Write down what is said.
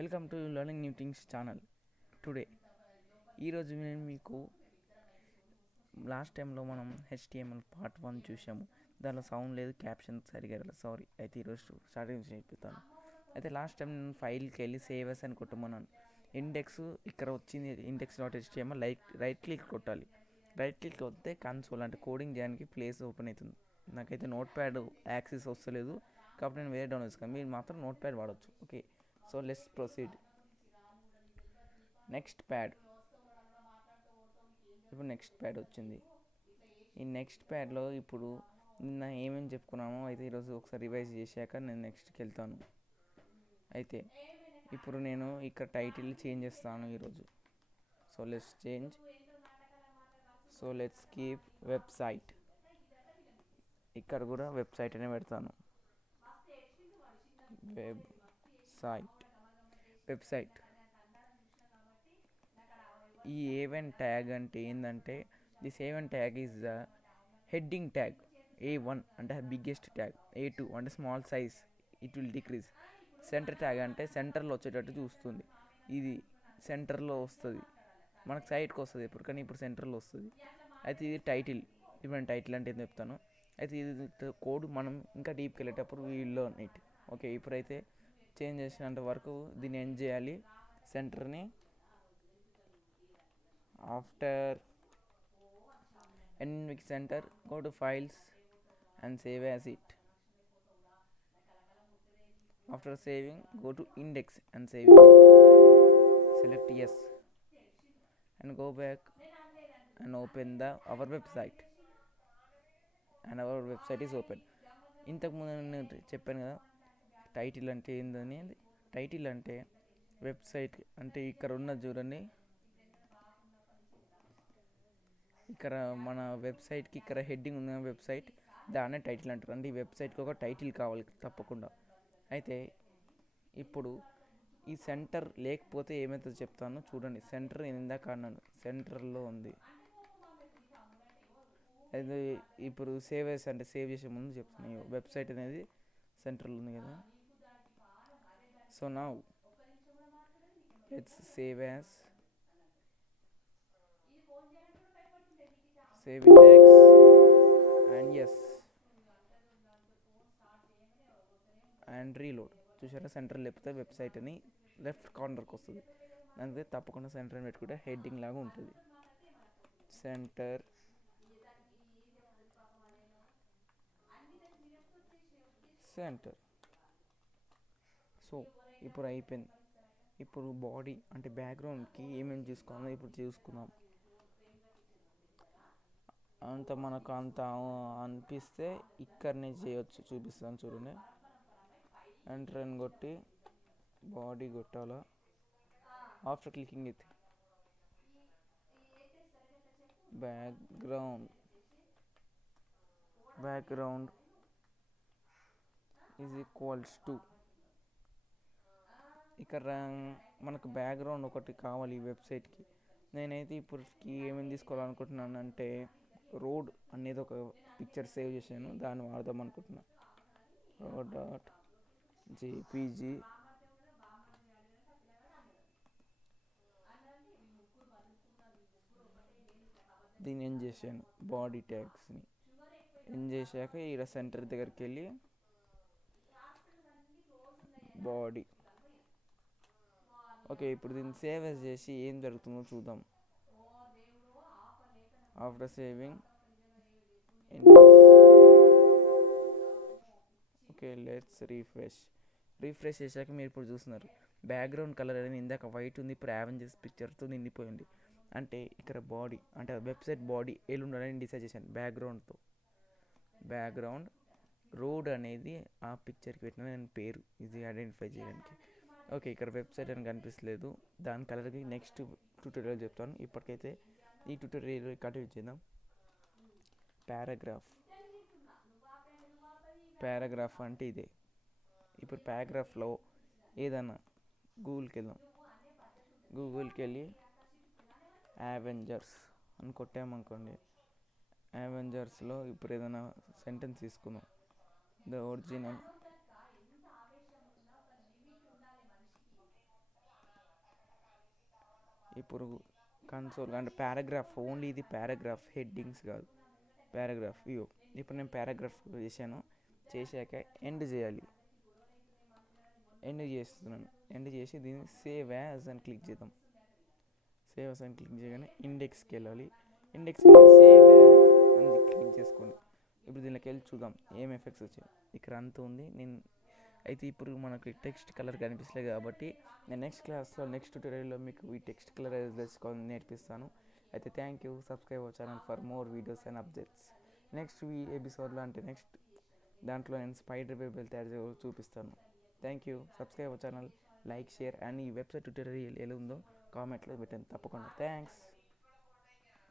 Welcome to learning new things channel. Today ఈరోజు నేను మీకు లాస్ట్ టైంలో మనం హెచ్టిఎంఎల్ పార్ట్ 1 చూసాము. దానిలో సౌండ్ లేదు, క్యాప్షన్ సరిగా సారీ. అయితే ఈరోజు స్టార్టింగ్ చెప్తాను. అయితే లాస్ట్ టైం నేను ఫైల్కి వెళ్ళి సేవ్ అని కొట్టమన్నాను. ఇండెక్స్ ఇక్కడ వచ్చింది, index.html. రైట్ క్లిక్ కొట్టాలి. రైట్ క్లిక్ కొడితే కన్సోల్ అంటే కోడింగ్ చేయడానికి ప్లేస్ ఓపెన్ అవుతుంది. నాకైతే నోట్ ప్యాడ్ యాక్సెస్ వస్తలేదు కాబట్టి నేను వేరే డౌన్లోడ్ చేసుకున్నాను. మీరు మాత్రం నోట్ ప్యాడ్ వాడచ్చు. Okay, so let's proceed. Next pad. ఇప్పుడు నెక్స్ట్ ప్యాడ్ వచ్చింది. ఈ నెక్స్ట్ ప్యాడ్లో ఇప్పుడు నిన్న ఏమేమి చెప్పుకున్నామో అయితే ఈరోజు ఒకసారి రివైజ్ చేశాక నేను నెక్స్ట్కి వెళ్తాను. అయితే ఇప్పుడు నేను ఇక్కడ టైటిల్ చేంజ్ చేస్తాను ఈరోజు. So let's change. So let's keep website. ఇక్కడ కూడా వెబ్సైట్ అనే పెడతాను. వెబ్సైట్. ఈ A1 ట్యాగ్ అంటే ఏంటంటే this A1 tag is the heading tag. A1 అంటే బిగ్గెస్ట్ ట్యాగ్, A2 అంటే small size, it will decrease. Centre tag అంటే సెంటర్లో వచ్చేటట్టు చూస్తుంది. ఇది సెంటర్లో వస్తుంది, మనకు సైడ్కి వస్తుంది ఎప్పుడు, కానీ ఇప్పుడు సెంటర్లో వస్తుంది. అయితే ఇది టైటిల్. ఇప్పుడు టైటిల్ అంటే ఏం చెప్తాను. అయితే ఇది కోడ్ మనం ఇంకా డీప్కి వెళ్ళేటప్పుడు వీల్ లెర్న్ ఇట్. ఓకే, ఇప్పుడైతే చేంజ్ చేసినంత వరకు దీన్ని ఎండ్ చేయాలి. సెంటర్ని after end with center, go to files and save as it. After saving, go to index and save it. Select yes and go back and open our website, and our website is open. ఇంతకు ముందు నేను చెప్పాను కదా title అంటే ఏందని. Title అంటే website అంటే ఇక్కడ ఉన్న చూడండి, ఇక్కడ మన వెబ్సైట్కి ఇక్కడ హెడ్డింగ్ ఉన్న వెబ్సైట్, దాన్నే టైటిల్ అంటారు. అంటే ఈ వెబ్సైట్కి ఒక టైటిల్ కావాలి తప్పకుండా. అయితే ఇప్పుడు ఈ సెంటర్ లేకపోతే ఏమవుతుందో చెప్తాను చూడండి. సెంటర్ ఇందాక అన్నాను సెంటర్లో ఉంది. అయితే ఇప్పుడు సేవ్ అంటే సేవ్ చేసే ముందు చెప్తాను. వెబ్సైట్ అనేది సెంటర్లో ఉంది కదా. So now let's save as, save index and S and reload. చూసారా, సెంటర్ లేకపోతే వెబ్సైట్ అని లెఫ్ట్ కార్నర్కి వస్తుంది. దానికి తప్పకుండా సెంటర్ అని పెట్టుకుంటే హెడ్డింగ్ లాగా ఉంటుంది. Centre centre. సో ఇప్పుడు అయిపోయింది. ఇప్పుడు బాడీ అంటే బ్యాక్గ్రౌండ్కి ఏమేమి చూసుకోవాలో ఇప్పుడు చూసుకుందాం. అంత మనకు అంత అనిపిస్తే ఇక్కడనే చేయొచ్చు, చూపిస్తాను చూడండి. ఎంటర్ అని కొట్టి బాడీ కొట్టాలా. After clicking it background is equals to, ఇక్కడ మనకు బ్యాక్గ్రౌండ్ ఒకటి కావాలి ఈ వెబ్సైట్కి. నేనైతే ఇప్పటికి ఏమేమి తీసుకోవాలనుకుంటున్నాను అంటే రోడ్ అనేది ఒక పిక్చర్ సేవ్ చేశాను, దాన్ని వాడదాం అనుకుంటున్నాను. road.jpg దీన్ని ఏం చేశాను, బాడీ ట్యాగ్స్ని ఏం చేశాక ఇక్కడ సెంటర్ దగ్గరికి వెళ్ళి బాడీ. ఓకే, ఇప్పుడు దీన్ని సేవ్ చేసి ఏం జరుగుతుందో చూద్దాం. After saving index. Okay, let's refresh చేశాక మీరు ఇప్పుడు చూస్తున్నారు బ్యాక్గ్రౌండ్ కలర్ అనేది ఇందాక వైట్ ఉంది, ఇప్పుడు యావెంజర్స్ పిక్చర్తో నిండిపోయింది. అంటే ఇక్కడ బాడీ అంటే వెబ్సైట్ బాడీ ఎలా ఉండాలని డిసైడ్ చేశాను. బ్యాక్గ్రౌండ్ రోడ్ అనేది ఆ పిక్చర్కి పెట్టిన నేను పేరు ఇది ఐడెంటిఫై చేయడానికి. ఓకే, ఇక్కడ వెబ్సైట్ అని కనిపిస్తలేదు, దాని కలర్కి నెక్స్ట్ ట్యూటోరియల్ చెప్తాను. ఇప్పటికైతే ఈ ట్యూటోరియల్ కంటిన్యూ చేద్దాం. పారాగ్రాఫ్ అంటే ఇదే. ఇప్పుడు పారాగ్రాఫ్లో ఏదన్నా గూగుల్కి వెళ్ళి అవెంజర్స్ అని కొట్టామనుకోండి. అవెంజర్స్లో ఇప్పుడు ఏదైనా సెంటెన్స్ తీసుకుందాం. ద ఒరిజినల్ ఇప్పుడు కన్సోల్ అంటే పారాగ్రాఫ్, ఓన్లీ ఇది పారాగ్రాఫ్, హెడ్డింగ్స్ కాదు, పారాగ్రాఫ్. ఇయో ఇప్పుడు నేను పారాగ్రాఫ్ చేశాను, చేశాక ఎండ్ చేయాలి. ఎండ్ చేస్తున్నాను, ఎండ్ చేసి దీన్ని సేవ్ యాజ్ అని క్లిక్ చేద్దాం. సేవ్ యాజ్ అని క్లిక్ చేయగానే ఇండెక్స్కి వెళ్ళాలి. ఇండెక్స్కి వెళ్ళి సేవ్ యాజ్ అని క్లిక్ చేసుకోండి. ఇప్పుడు దీనికి వెళ్ళి చూద్దాం ఏం ఎఫెక్ట్స్ వచ్చాయి. ఇక్కడ అంత ఉంది. నేను అయితే ఇప్పుడు మనకి టెక్స్ట్ కలర్ కనిపిస్తలేదు కాబట్టి నేను నెక్స్ట్ క్లాస్లో, నెక్స్ట్ ట్యూటోరియల్లో మీకు ఈ టెక్స్ట్ కలర్ తెలుసుకోవాలని నేర్పిస్తాను. అయితే thank you. Subscribe our channel for more videos and updates. Next ఈ ఎపిసోడ్లో అంటే నెక్స్ట్ దాంట్లో నేను స్పైడర్ వెబ్ తయారు చేయ చూపిస్తాను. Thank you. Subscribe our channel, like, share and ఈ వెబ్సైట్ ట్యూటోరియల్ ఎలా ఉందో కామెంట్లో పెట్టండి తప్పకుండా. థ్యాంక్స్.